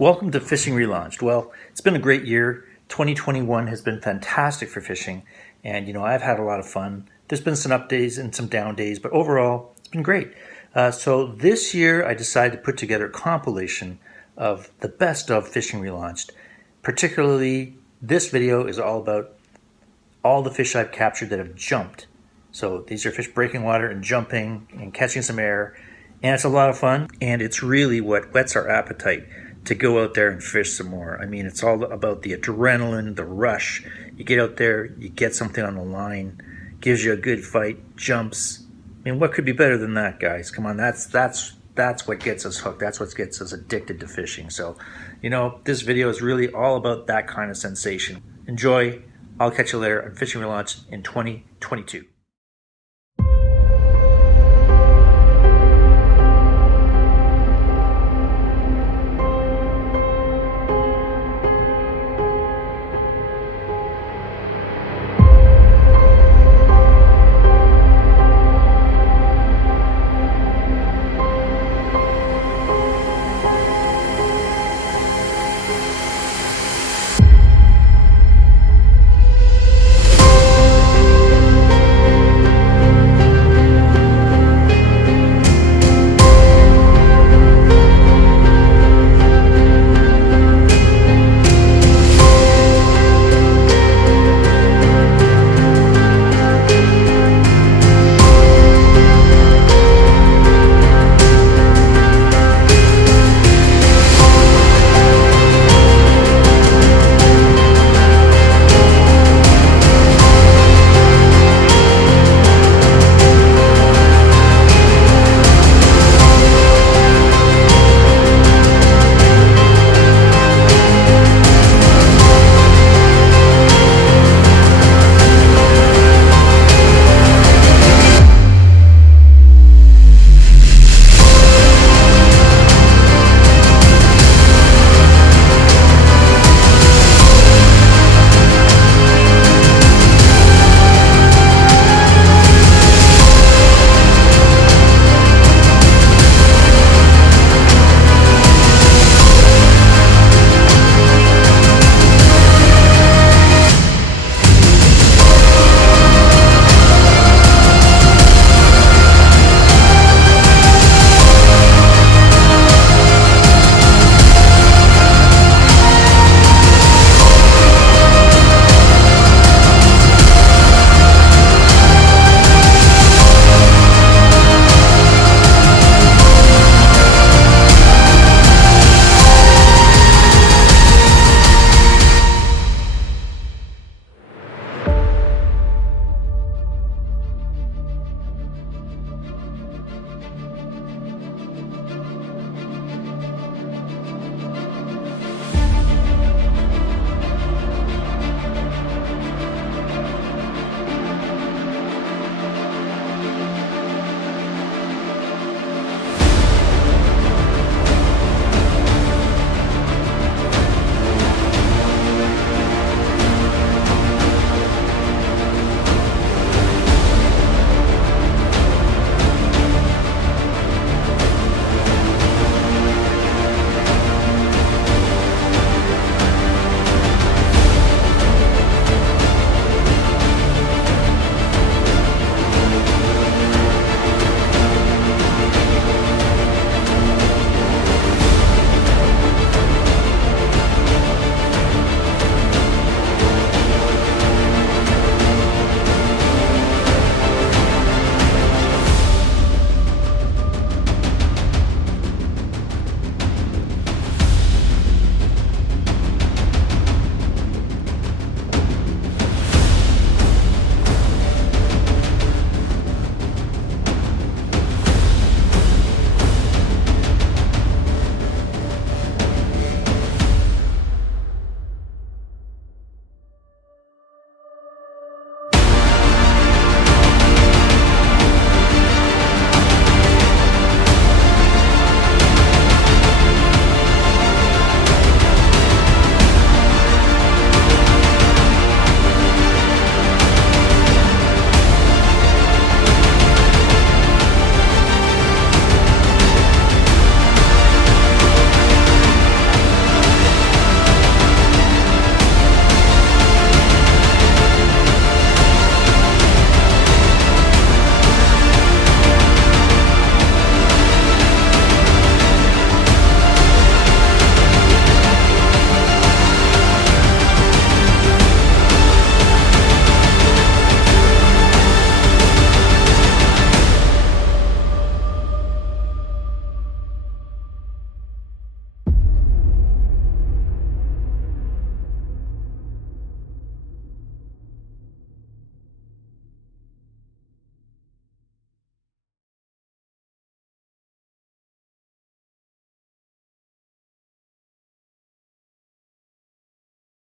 Welcome to Fishing Relaunched. Well, it's been a great year. 2021 has been fantastic for fishing, and I've had a lot of fun. There's been some up days and some down days, but overall, it's been great. So this year, I decided to put together a compilation of the best of Fishing Relaunched. Particularly, this video is all about all the fish I've captured that have jumped. So these are fish breaking water and jumping and catching some air, and it's a lot of fun, and it's really what whets our appetite to go out there and fish some more. I mean, it's all about the adrenaline, the rush. You get out there, you get something on the line, gives you a good fight, jumps. I mean, what could be better than that, guys? Come on, that's what gets us hooked. That's what gets us addicted to fishing. So, this video is really all about that kind of sensation. Enjoy. I'll catch you later on Fishing Relaunched in 2022.